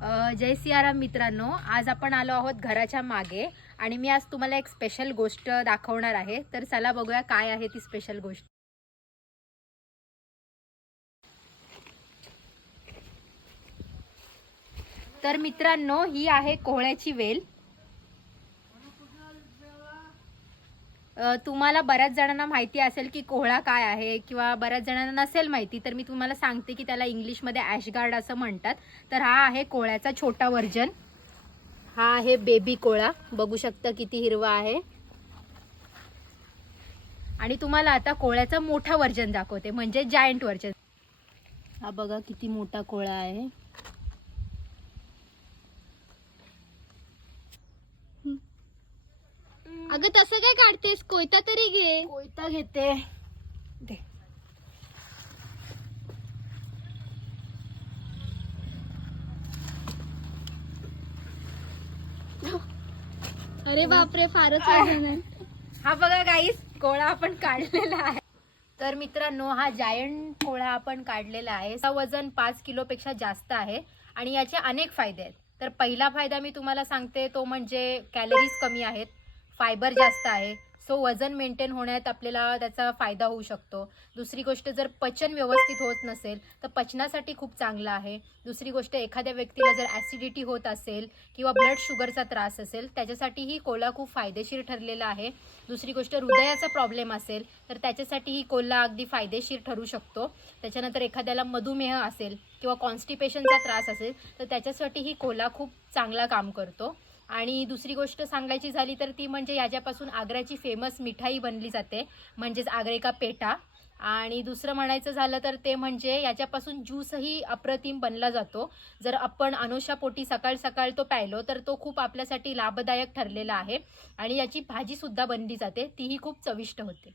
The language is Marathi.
जय सियाराम मित्रांनो, आज आपण आलो आहोत घराच्या मागे आणि मी आज तुम्हाला एक स्पेशल गोष्ट दाखवणार आहे. तर चला बघूया काय आहे ती स्पेशल गोष्ट. तर मित्रांनो, ही आहे कोहळ्याची वेल. तुम्हाला बऱ्याच जणांना माहिती असेल की कोहळा काय आहे किंवा बऱ्याच जणांना नसेल माहिती, तर मी तुम्हाला सांगते की त्याला इंग्लिशमध्ये ॲशगार्ड असं म्हणतात. तर हा आहे कोहळ्याचा छोटा व्हर्जन. हा आहे बेबी कोहळा, बघू शकता किती हिरवा आहे. आणि तुम्हाला आता कोहळ्याचा मोठा व्हर्जन दाखवते, म्हणजे जायंट व्हर्जन. हा बघा किती मोठा कोहळा आहे. अगं तसं काय काढतेस? कोयता तरी घे. कोयता घेते. दे. अरे बापरे, फारच वजन आहे. हा बघा गाईस, कोहळा आपण काढलेला आहे. तर मित्रांनो, हा जायंट कोहळा आपण काढलेला आहे. याचं वजन 5 किलोपेक्षा जास्त आहे आणि याचे अनेक फायदे आहेत. तर पहिला फायदा मी तुम्हाला सांगते, तो म्हणजे कॅलरीज कमी आहेत, फायबर जास्त आहे. सो वजन मेंटेन होण्यात आपल्याला त्याचा फायदा होऊ शकतो. दुसरी गोष्ट, जर पचन व्यवस्थित होत नसेल तर पचनासाठी खूप चांगलं आहे. दुसरी गोष्ट, एखाद्या व्यक्तीला जर ॲसिडिटी होत असेल किंवा ब्लड शुगरचा त्रास असेल, त्याच्यासाठीही कोहळा खूप फायदेशीर ठरलेला आहे. दुसरी गोष्ट, हृदयाचा प्रॉब्लेम असेल तर त्याच्यासाठीही कोहळा अगदी फायदेशीर ठरू शकतो. त्याच्यानंतर एखाद्याला मधुमेह असेल किंवा कॉन्स्टिपेशनचा त्रास असेल तर त्याच्यासाठीही कोहळा खूप चांगला काम करतो. आणि दुसरी गोष्ट सांगायची झाली तर ती म्हणजे याच्यापासून आग्र्याची फेमस मिठाई बनली जाते, म्हणजेच आग्रे का पेठा. आणि दुसरं म्हणायचं झालं तर ते म्हणजे याच्यापासून ज्यूसही अप्रतिम बनला जातो. जर आपण अनुशापोटी सकाळ सकाळ तो प्यायलो तर तो खूप आपल्यासाठी लाभदायक ठरलेला आहे. आणि याची भाजीसुद्धा बनली जाते, तीही खूप चविष्ट होते.